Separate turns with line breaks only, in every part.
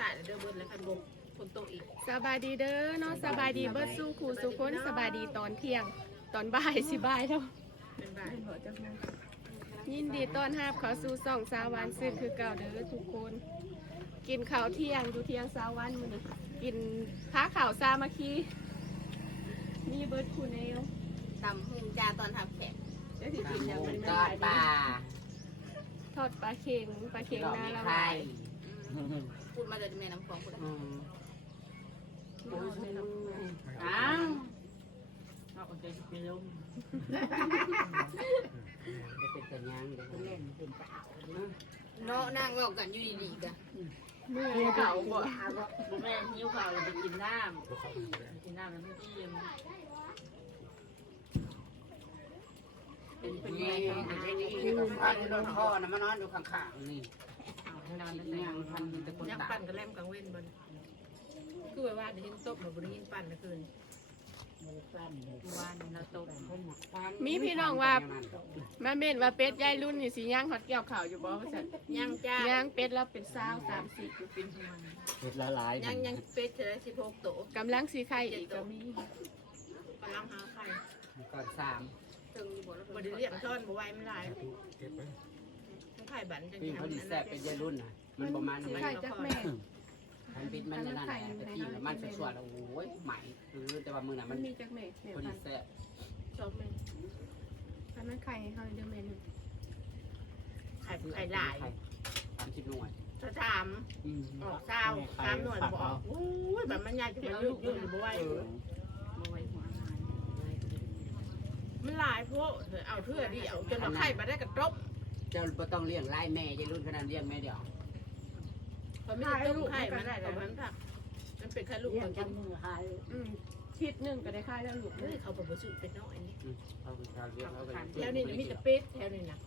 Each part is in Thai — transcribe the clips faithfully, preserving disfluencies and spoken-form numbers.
เด้อเบิดแล้วคันบ่คนโตอีก
สบายดีเด้อเนาะสบายดีเบิดสู้ขู่สู้คนสบายดีตอนเที่ยงตอนบ่ายสิบ่ายแล้ว
เป็นบ่าย
ยินดีต้อนรับเขาสู่ส่องสาววันซึ่งคือเก่าเด้อทุกคน กินข้าวเที่ยงอยู่เที่ยงสาววันมื้อนี้กินผ้าขาวสามัคคีมีเบิดคูแนว
ตำหุงจาตอนทำแขก
แล้วสิกินยังมัน
ทอดปลา
ทอดปลาเค็งปลาเค็ง
ดอก
หน้า
มี
ละ
ไข่
ลาย
พูดมาจากแม่น้ำคลองพูด
อืม
โอ้ยไม่รับ
อ้าวเอาใจไปลมจะเป็นกันยังเดี๋ยวเล่นเป็นปลา
เนาะนั่งเว้ากันอยู่ดีๆกะ
เมื่อ
หิว
เก่า
เข่า
บ่
บ่แม่หิวเข่าเลยไปกินน้ำกินน้ำแล้วไม่อิ่มเป็นเป็นไงพันโดนคอนะมานอนอยู่ข้างๆนี่นอนนี่ยังพันตะกุน
ยัง
ตา
ปั่นกันแล่มกลางเว้นบ่คือว่าได้ยินตบมาบ่ได้ยินปั่นนะคืน
วันเราตก
มีพี่น้องว่ามาเม่นว่าเป็ดยายรุ่นนี่สิย่างฮอดแก้วข้าวอยู่บ่ว่าซั่น
ยังจ้า
ย่างเป็ดแล้วเป็นซาวสามสี่อยู่เป็น
เห็ดละลาย
ยังยังเป็ดเท่าไหร่สิบหกโต
กำลังสีไข่อีกก็มี
กำลังหาไข่
ก่อนสาม
ถึงอยู่บ่บ่ได้เลี้ยงช้อนบ่ไหวมันหลายมันไข่บันจัง
ปี
สิ
เขาดีแซ่บเป็นยรุ่นนะมันประมาณ
สี
นี้
ไข่จักแม่
มันปิดมันนั่นแหละไปกินแล้วมันสวยๆแล้วโอ้ยใหม่คือแต่ว่ามือน่ะ
มั
มัน น
มีจักแม่แม่
พอดี
พัน
แซ่บ
ชอบแม่
พันนั้นไข่ให้เขาเด้อแม่นึง
ไข่ไข่หลาย
สามสิบหน่วย
ถ้าถามออกเศร้าสามหน่วยบ่ออกโอ้ยแบบมันใหญ่จะมันยุ่ยุ่บ่ไหวมันหลายพวกเอาเพื่อเดียวจนเราไข่มาได้กระตบ
เจ้าบ่ต้องเลี้ยงไล่แม่ยรุ่นขนาดเลี้ยงแม่เดียว
พอไม่ได้ต้มไข่มันแต่มันผักมันเป็นไข่ลูกของกิน
อืมชิดหนึงก็ได้ค่ายแล้วลูก
เฮ้ยเขาบอกว่าสูตรเป็นน้อยนี่
เอาเราเลี้ยงเอาไป
แถวนี้มีแต่เป็ดแถวนี้นะ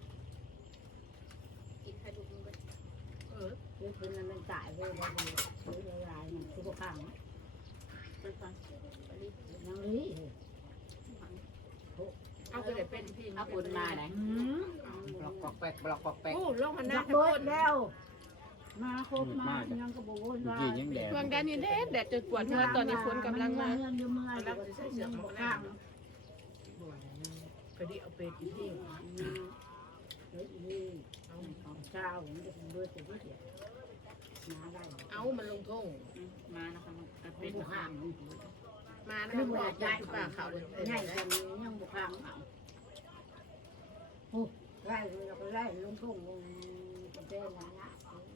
กินไข่ลูกมึงไปเออ
คือคือมันเป็นสายเลยว่าดีคือละลายมันคือพวกข้าง
ไปฟังไปดิ
ยังนี้
เอาก็เลยเป็นพี่
เอาคุณมาไหน
อืม
บล็อกปอกแป๊กบล็อกปอกแป๊ก
โอ้ลงมัน
นั
น่าก จะ
เบิ
โค
ด
ตร
แล้ว มาครบมายังกระโบนว่า
กี่ยังแดด
ช่วงด้านนี้แดดแดดจนปวดหัวตอนนี้ฝนกำลังมา
เงินอยู่เมื่อแล้วใส่เสื้อหมวกข้าง
ก็ดิเอาเป็ดกินที่
เฮ้ยนี่เอาของเจ้ามันจะเป็นเบิดแต่ที่เดียวมาได้
เอามันลงทุ่ง
มานะคะมัน
เป็นพวกข้าง
มาแล้วมันบอกยายป่าเขาเลย
ง่ายกว่านี้ยังบุกข้างเอาโอ้ไล่เลยเราก็ไล่ลงทุ่งลงเป็นเจ้าหน้าละ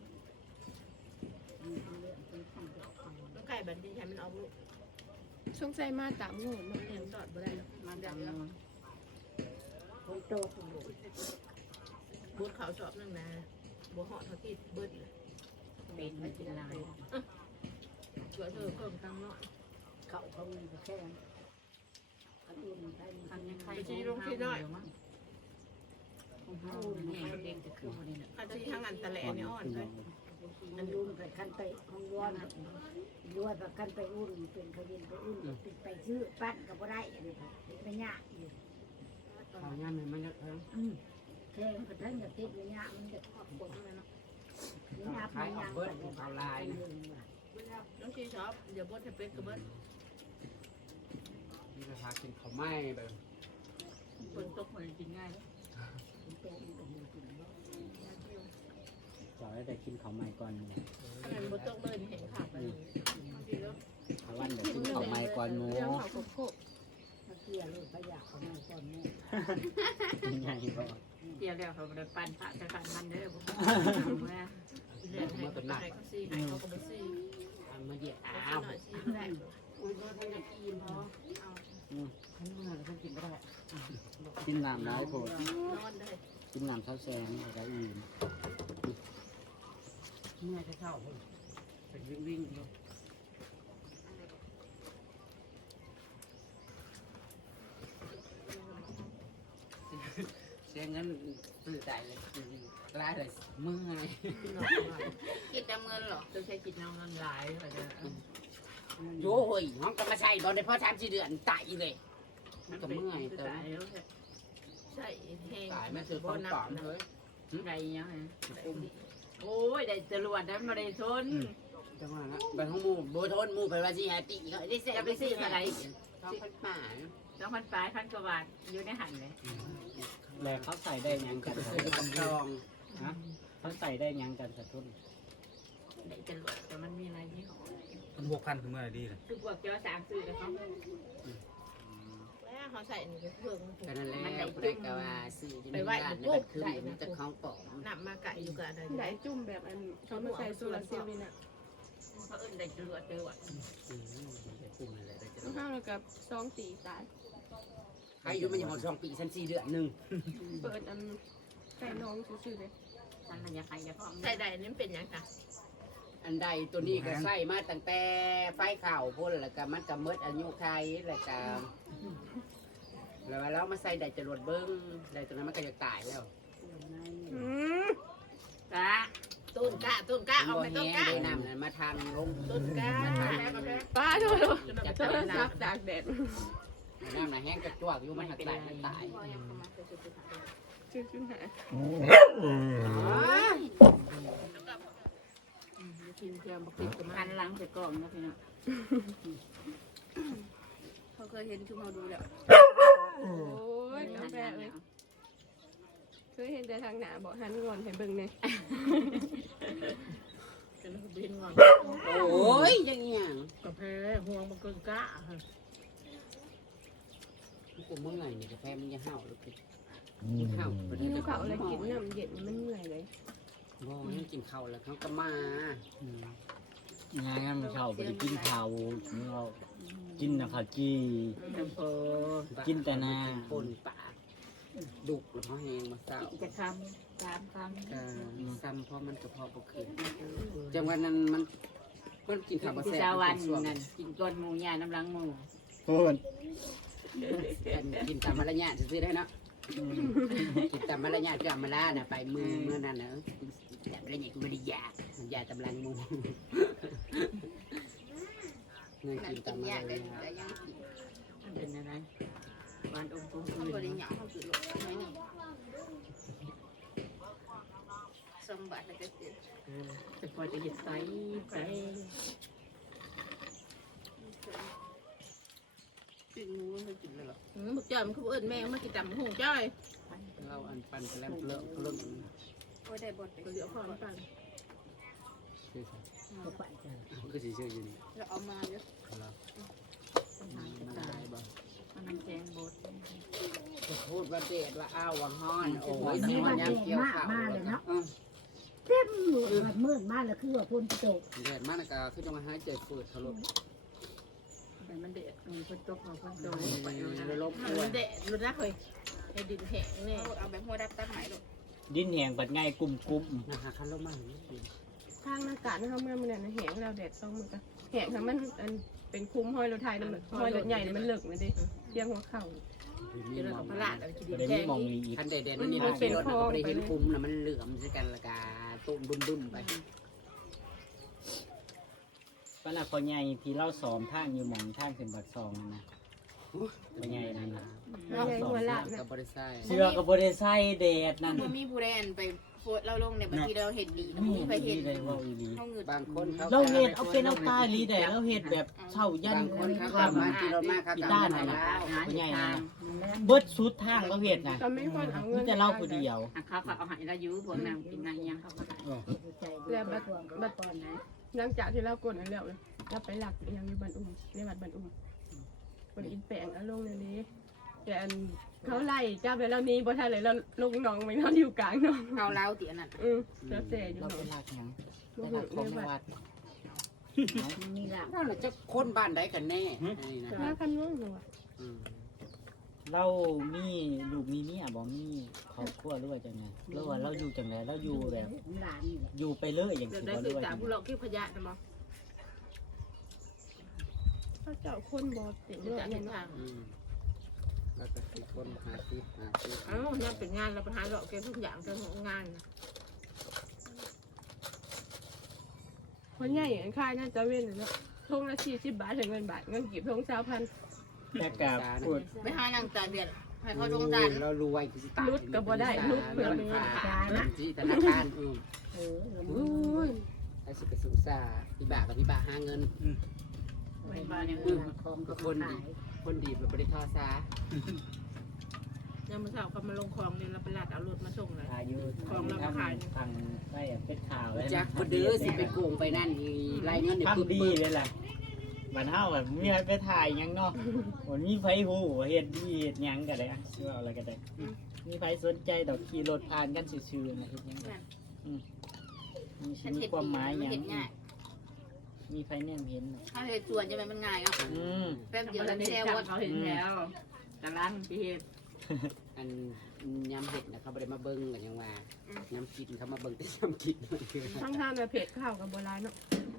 ต้องไก่บันทีใช้มันออกลูก
ช่วงใส่มาตามงูเนาะ
เห็นตอดบ่ได้
มาดำเนาะ
คนโตคนโต
บูดเขาชอบนึงนะบัวเหาะเขาที่เบิดเลย
เป็นไม่กินลาย
เสือเธอเพิ่มตั้งน้อย
เขาเขามีแค่อันอื่นใช้
ทำยังไง
ไปชี้ลงที่น้อย
ของเขาเนี่ยเด็กจะคือวันนี้เนี่ย
ข้าชี้ทั้งอันตะแหล่นี่อ่อนเลย
มันรุ่นไปขั้นไปของย้อนย้อนไปขั้นไปอุ่นเป็นขยินไปอุ่นเป็นไปซื้อปั้นก็บ่ได้เป็นไปยากอยู่
เขาย่ามันมันจะเพิ่ม
อืมแค่มันก็ทั้งจะติดไปยากมันจะ
ขอบคุณเลยเนาะ
ยากมันยากแบบนี้
น้องชีชอบเดี๋ยวบดให้เป็ดกับเบิด
นี่ราคากินเขาไม่แบบ
ฝนตกมันกินง่าย
จอยได้กินข้าวใหม่ก่อนหมู
ขนาดบดตกเลยเห็นข่าวไปบางทีแล้ว
ข้าววันเดี๋ยวกินข้าวใหม่ก่อนหมู
เรื่องเขาโคก
มาเกี่ยลูกประหยัดเขาไม่ก่อนแม่
ยังไงบ่
เกี่ยวแล้วเขาไปปั่นพระไปปั่นมันเด้อผมเมื่อ
เรื่องให้เขาให้เขาซีให้เขาก็บ่ซี
มาเหยียด
เอา
อ้าว
หน่อยซีได้
อุ้ยโดนท่านจะกินเพราะเอาท่านเมื่อท่านกินไม่ได้
กินน้ำน้อยโผด
นอนได้
กินน้ำเช้าแซงแล้วอิ่ม
เมื่อจะเข้าเป็นวิ่งวิ่งอยู่เสียเงินซื้อใจเลยกล้าเลยเมื่อย
กินแต่เงินหรอต้องใช้กินน้ำเงินหลายกว่าจะ
โย่ยห้องก็มาใส่บอลในพ่อชามสี่เดือนตายเลยมันก็เมื่อยเติม
ใช่แห้ง
ตายไม่คือคนตอมเลย
ไงยังไงโอ้ยได้จรวดได้มาได้ชน
จังหวะละไปห้องหมู่โบทนหมู่ไปว่าสิหาปีก็ได้เสียไปซื้ออะไรสองพันบาท
สองพันปลายพันกว่าบาทอยู่ในหันเลย
แล้วเขาใส่ได้ยังกัน
ซื้อกำทอง
ฮะเขาใส่ได้ยังกันสะทุน
ได้จะหลดแต่มันมีอะไรยี่ห้อ
มันหกพันถึงเมื่อไหร่ดีเลย
คือพวกเจ้าสามซื้อแล้วเขา
แล้วเขาใส่นี่ก็เพิ่ง
ก็นั่นแหละผู้ใดก็ว่าซื้อจะมีร้านนั่นคือมันจะของปลอม
นับมาไก่อยู่กับอะไร
ไหนจุ่มแบบอันเขามาใส่โซลาร์เซลล์นี่น่ะ
เขาเอิ้นได้จะหลดด้วยว่ะ
อืมจะปรุงอะไรได้จะ
ข้าวแล้วกับซองสีสาย
ใครอยู่มันยังหมดสองปีฉันสี่เดือนหนึ่ง
เปิดอันไก่น้องซื่อๆเลย
มันมันจะใครจะพร้อม
ใส่ใดนี่เป็นยังไง
อันใดตัวนี้ก็ใส่มาตั้งแต่ไฟข่าวพ่นแล้วก็มันก็เมดอายุใครแล้วก็แล้วเรามาใส่ได้จรวดเบิ้งได้ตัวนั้นมันก็จะตายแล้ว
อืม
กะ
ต้นกะต้นกะเอาไปต้นกะ
ได้น้ำนั้นมาทางลง
ต้นกะ
ป้าโทษโทรศัพท์ตากแดด
น้ำน่ะแห้งกระจวกอยู่มันหักตายมันตาย
ชื่อชื่อหา
กินเทียมบักติดกัน
พั
มาน
ล้างไปก่อนนะพี่น้อง
เขาเคยเห็นชุมเขาดูแล้ว
โอ้ยกาแฟเลยเคยเห็นแต่ทางหนาบอกหันงอนให้เบิ่งเนี่ย
จนเขาบินงอน
โอ้ยยังเงี้ย
กาแฟห่วงบักกะ
กูเมื่อยนี่กาแฟมันจะเห่าหรือกินข้าว
ยิ้วเขาอะไรกินน้ำเย็นมันเหนื่อยเลย
บ่ยังกินข้าวแล้วเขาก็มา
งานมันเข้าไปกินข้าวเรากินนะข้าวจี
เออ
กินแต่นา
ปนปากดุแล้วเขาแห้งมาเศร้า
อีกจะคำสามคำ
เออซ้ำเพราะมันกระเพาะบ่ขึ้นจังวันนั้นมันมันกินข้าวบ่
ที่
แซ่
สา
บ
วัน
ช่วง
นั่นกินก้อนหมูยาน้ำล้างหมู
โอ้ย
กินตามมารยาทซื้อได้เนาะกินตามมารยาทก็มาล่าน่ะไปมือเมื่อนั้นเนอะแต่มารยาทกูไม่ได้ยากยาตำลังมูเงินกินตามมารยาท
เป็นอะไรวันองค์ปู่
เขาบริหารเขาคือหลบไม่นี่สมบัติแล้วก็คือ
จะพอจะเห็ดไฟไป
กินงูไม่กินเลยหรอมึกจ้อยมันคือเอิญแม่มากินจำหงจ้อย
เราอันปันกันแล้วเลิกเลิก
โอ้ได้บทไปเดี๋ยวพ่อมาปัน
คือ
ก็ไปเจอ
คือสีเชื่ออยู่นี่
แล้วเอามาเยอะ
เรามันได้บ่
มันน้ำแกงบด
พูดว่าเด็ดว่าอ้าวว่าฮ้อนโอ้ย
นี่
นี่
มั
มัน น
เด็
ยัง
ก
เกี่ยว
มาก
ข้าว
มาเลยเนาะ
อืม
เต็มอยู่มันมืดมากแล้วคือว่าพ้นตก
เด็ดมากนะก็คือจะมาหายใจฝืดเขาลด
แต่มันเด็ดมีคนตกของคนโต
ไปเอาลบ
มัน
ด้วย
เดะรุนแรงเลยให้ดินแห้งเนี่ยเอาแบบหัวดับตั้งไหนลูก
ดินแหงบัดง่ายกลุ่มกลุ่ม
นะฮะเขาลบมาเห็นไหม
ทางอากาศนะครับมันมันแหงเราแดดต้องมือกันแหงค่ะมันอันเป็นคุ้มห้อยรถไทยนะมันห้อยรถใหญ่มันเลิกนะดิเรียงหัวเข่า
เจริญกับพระราชเอากิน
ก็ได้
แด
มี
ง
มอง
นี่
มีอีก
คันเด็ดๆนั่นนี่นะที่รถเราได้เห็นคุ้มนะมันเหลื่อมใช่กันละกาตุ้มดุนๆไป
ป้าน่ะพอใหญ่ที่เล่าสอมทางอยู่หมองทางขึ้นบัดซองนั่นนะพอใหญ่นั่นนะ
เราใหญ่หัวละ
กั
นะ
บบริษัท
เสื้อกับบริใส่แดดนั่น
มันมีผู้แดนไปโพสเราลงเนี่ยบางทีเราเห็นดีนะ
นี่
มีไปเห็น
เลยว่าอีหลี
เขาเงิน
บางคนเขา
เราเห็ดเอาเป็นเอาตายลีแดดเราเห็ดแบบเช่ายัน
บางคนเขา
ข้าม
มาที่รถมาเขา
กี
กลับ
ตาร์
มา
นั่น
แล้
นะ
ว
พอใหญ่นั่นนะเบิดสุดทางเราเห็ดนะ
ก็ไม่คนเอาเงิ
มี
น
แต่เราผู้เดียว
เขาก็เอาหายเราอยู่พวกนางกินนางยังเขาก็ได้
ใจแล้วบัดบัดตอนนะ
หลังจากที่เรากดแล้วเลยเราไปหลักยังอยู่บ้านอุ้มในวัดบ้านอุ้มคนอินแปลงอารมณ์เลยนี้แต่อันเขาไล่จับแล้วเรานี้บ่ทันเลยเราลงน้องไปนอนอยู่กลางน้อง
เขาเล้าเตี๋ยนั่น
อือแล้วแต่อยู่
เรา
หนอ
ไป
ง
ลากหยัง
บ่
ไป
ฮู้
ลากของ
ใน
ใน
วั
วั
ด
ด
มีหลัก
นั่นแหละจะคนบ้านใดกันแน่อันนี้นะ
มาคันน้องเหรอ
อืม
เรามีลูกมีเมียบ่มีครอบครัวหรือว่าจังไงหรือว่าเราอยู่จังไงเราอยู่แบบ
หลานนี่
อยู่ไปเลยอย่าง
เดี๋ยว
สิ
ได้
บ่ห
สื่
รือ อว่า
จาก
จัง
ผู้
ไง
เราคิดพยานะมั้ง
เขาเจ้าคนบ่ติด
เดี๋
เรื่
ยว
อง
จะเห็
นี้
น
เนาะ
ทาง
อืมแล้วก็สิคนหาซิหาซิ
เอ้าเนี่ยเป็นงานเราปัญหาเราเกี่ยวทุกอย่างเรื่องของงาน
คนใหญ่อย่างค่ายน่าจะเว้นเนาะทงละสี่สิบบาทถึงเงินบาทเงินกีบทงสามพัน
แต่กับพูด
ไม่หานางตาเดือดให้เขาจงใจ
เรารวยคือสิตาย
รุดก็บ่ได้รุดเพื่อ
เงิน
มี
ฝากที่ธนาคารอืม
เออ
โอ้ย
ธถ้าสิไปสุสาพี่บากับพี่บาหาเงิน
ไปบ้านยัง
เออของก็คนขาย
คนดีแบบบริทอซา
ยังมาเช้าเขามาลงคลองเนี่ยเราไปลาดเอารถมาส่งเลย
อายุ
ของเรามาขาย
ฟังได้เป็นข่าวแล้ว
จักคนเด้อสิไปโกงไปนั่นนี่รายเงินเนี่ย
ทำ
ปึ๊บ
ดี
ปึ๊บ
เลยแหละมันเฮาแบบมีใครไปถ่ายหยังเนาะมันมีไฟหูเฮ็ดดีเฮ็ดหยังก็ได้อะชื่อว่าอะไรก็ได้มีไฟสนใจดอกขี่รถผ่านกันซื่อๆนะเฮ็ดหยังก็อืมมีชีวิตความหมายหยังมีไฟแนมเห็นน่ะ
ถ้าเห็ดส่วนจะมันง่ายเนาะ
อืม
แป๊บเดียวแล้วแช่ว่าเขาเห็นแล้วกำลังไปเห็ด
อันยำเห็ดนะเขาบ่ได้มาเบิ่งกันยังว่ายำกินเขามาเบิ่งแต่ยำกินมันคือ
ทั้งท่าในเพจข้าวกับโบราณเนาะ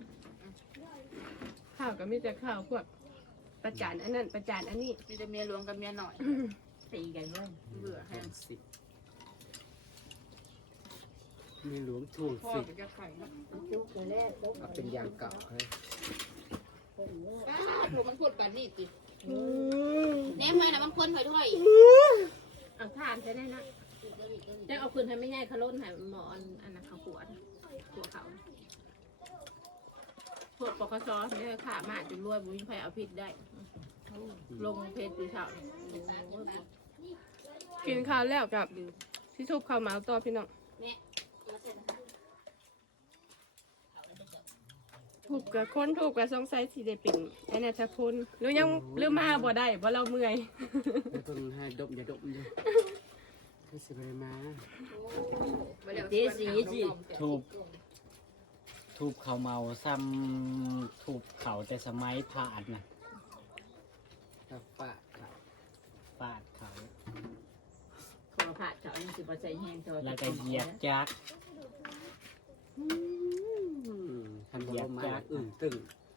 ข้าวก็มีแต่ข้าวพวกประจานอันนั้นประจานอันนี้
มีแต่เมียหลวงกับเมียหน่อยตีกันเลยเบื่อแห้ง
สิมีหลวงทวง
พ่อ
สิ
ไปจะไข่เนาะ
จุกไปแล้วปุ๊บ
เอาเป็นยางเก่าเฮ้ย
คนเยอะ
ถูกมันพูดกันนี่ติแนมไว้นะมันคนถอยถอย
เอาทานใช่ได้นะจะเอาคืนให้ไม่ง่ายขลุ่นให้หมออันอันนั้นเขาขวดขวดเขาพวกปกสเนี่ยขามาจนรวยบุญไฟเอาผิดได้ ลงเพจดูเช้ากินข้าวแล้วกับที่ทุบข้าวเหมาต่อพี่น้องถูกกับคนถูกกับสงสัยสีเดปิ่นไอ้นาจะพุนหรือยังหรือมาบ่ได้บ่เราเมื่อย
แล้วเพิ่งให้ดมอย่าดมอยู่คือสิบริมา
เจสีสิ
ถูกถูกเขาเมาซ้ำถูกเขาแต่สมัยผ่านน่ะ
กาปะครับ
ปาดเขา
ขอผ่าเจาะยังสิบใจแห้งเจาะ
แล้วก็เหยียบจักร
ทันบลมาอึ่งตึง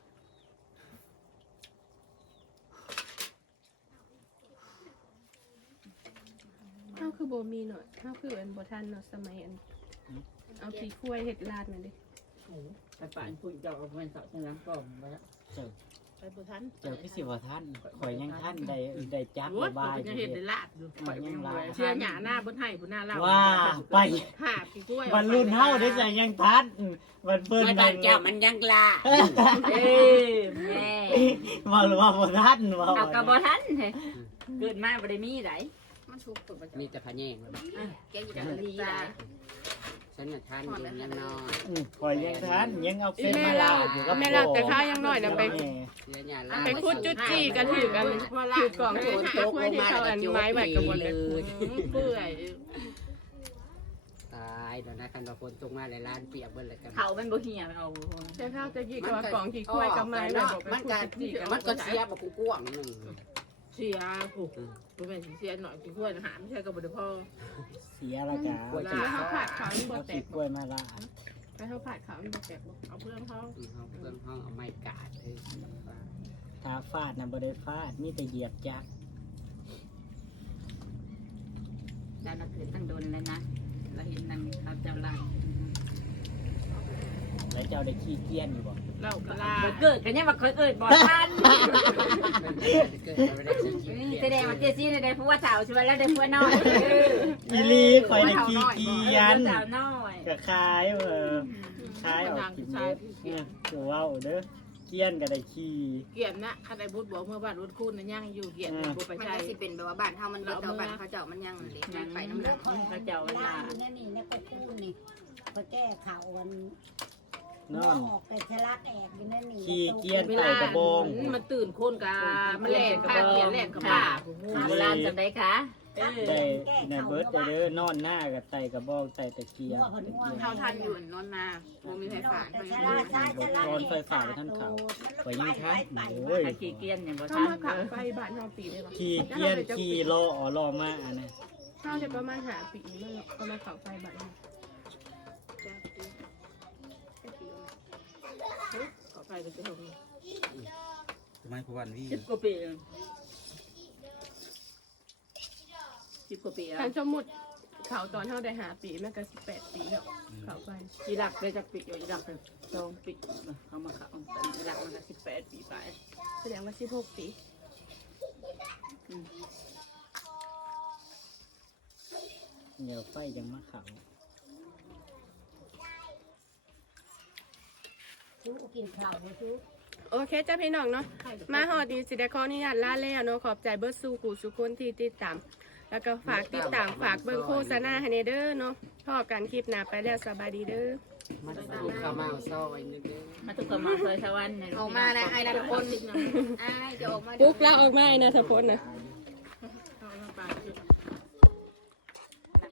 ข้าวคือโบมีหน่อยข้าวคืออันโบทันเนาะสมัยอันเอาขี้คุ้ยเห็ดลาดมาดิ
แต่ป่านพูดเจาะเป็นเจาะในน้ำกล่อมไปแล้ว
เจ้า
ไปบุทัน
เจ้าพี่สิว่าท่านข่อยยังท่านได้ได้จักร
โอ้ย
บาย
จะเห็นได้ลาดอยู่
ข่อยยังลา
เชื่อหยาหน้าบนไห้บนหน้าเล่า
ว่าไป
หาพี่กล้วย
วันรุ่นเฮาได้ใส่ยังทันวันเปิ้น
ไม่บ้านเจ้ามันยังลา
เอ้แม่
ว่าหรือว่าบ่ทันว่า
เอากระบอกทันเกิดมาบ่ได้มีไหนมันถูกกด
นี่จะพะแยง
แกอยู่ดังลีได้
ฉันน่ะทานเย็นยังนอน
อืมข่อยยังทันยังเอา
อี
เส้น
แม่
มา
เรา
ลาดอยู่กับ
แม่เราแต่ข้าวยังน้อยนะไป
แม่
เสียหยาลา
ไปพูดจุดจี้กันถือกันถือกล่องถือหาคุ้ยที่เขาอันไม้ไว้กับบนเลยเปื่อย
ตายแล้วนะคันว่าฝนตกมาหลายล้านเปียกเบิ่นเลยกัน
เขาเป็นบ่เหี่ยเอา
ใช่ข้าวจะกี่กับกล่องกี่คุ้ยกับไม้ไว้บอกไป
มัน
พู
ก็
ดจุดจี้กัน
มันก็เสียบ่กูกว้างนึง
เสียกูกูเป็นเสียหน่อยพี่กล้วยหาไม่ใช่กับบไดพ่อ
เสียและกะ
กล้วย
ไปเขาผัดเขาไม่บ
เอา
ดแต
สิ
ก
กล้วยมาลาด
ไปเขาผัดเขาไม่บดแตกเอาเพื่อนเขา
เฮาเพิ่นห้องเอาไม้กาดเฮ้ย
ถ้าฟาดน่ะบ่ได้ฟาดมีแต่เหยียบจักร
ด้านนักเกิดตั้งโดนเลยนะเราเห็นนั่งเขาเจ้าลัง
แล้วเจ้าได้ขี้เกียจอยู่บ่
เล่ากะลา
เกิดกันยังว่าเคยเกิดบ่ทัน
เกิดมาได้สิ
แสดงว่าเจซี่ได้ผัวสาวช่วยแล้วได้ผัวน้อย
อีหลีข่อยได้ขี้เกียจ
สาวน้อย
ก็คายเออคายออกกินเม็ดเนี่ยคือเว้าเด้อเกียนก็ได้ขี้
เกียมนะคันไอ้บุญบอกเมื่อบ้านรุ่นคุณนะย่างอยู่เกียมเป็นกูไป
มัน
ใช้
ก็สิเป็นแบบว่าบ้านเฮามันเบิดแต่ว่าบ้านเขาเจ้ามันยังเล็กมันไปน้ำหนัก
เขาเจ้าเวลา
นี่นี่นี่ไปพูดนี่ไปแก้ข่าววัน
นอน
ออกแต่ชะลักแอกอยู่นั่นนี่
ขี้เกียจ
เว
ใส่
ลาก
ระบอง
มันตื่นคนกามันแล่นผ้าเกียนแล่นกับผ้า
โบราณจำได้คะ
ได้ในเบิร์ดเด้อนอนหน้ากับไตกระบอกไตตะเกียบ
เฮาทันอยู่นอนนาบ่มีไฟฟ้า
แต่
เขา
ชะ
ยัง
ลักซ้ายชะลัก
ร้อนไฟฟ้าไปท่านเขาข่อยยังทันโอ้ย
ไอ้ขี้เกียจเนี่ยบ่
เขา
ทัน
มาขับไฟบ้านเขาปีได้ปะ
ขี้เกียจขี้รออ๋อรอมาอันนี้
เขาจะประมาณหาปีเมื่อเขามาขับไฟบ้าน
ขอไปเป็นเจ้าของ
ทำไมพวันวี่
สิบกว่าปีสิบกว่าปีแล้
กาว รสมมุติเขาตอนเขาได้หาปีแม่ก็สิบแปดปีแล้วเขาไป
อีรักได้จักปีอยู่อีรักเลยสองปีเขามาเขาอีรักมันก็สิบแปดปีไป
แสดงว่าสิบหกปี
เดี๋ยวไฟยังมาเขา
สู้กินข้าวสู้
โอเคจ้าพี่น้องเนาะมาฮอดดีสิได้ขออนุญาตลาแล้วเนาะขอบใจเบิร์ดสู่กูสุคนที่ติดตามแล้วก็ฝากติดตามฝากเบิ่งโฆษณาให้แน่เด้อเนาะพอกันคลิปหน้าไปแล้วสบายดีเด้อ
มันถูกข้าวเมาซอยนิดนึง
มาทุกคนมาเคยสวรรค์
ออกมานะไอ้นัทพลไอ้จะออกมา
ปุ๊กแล้วออกมาไอ้นะทพลนะ
เ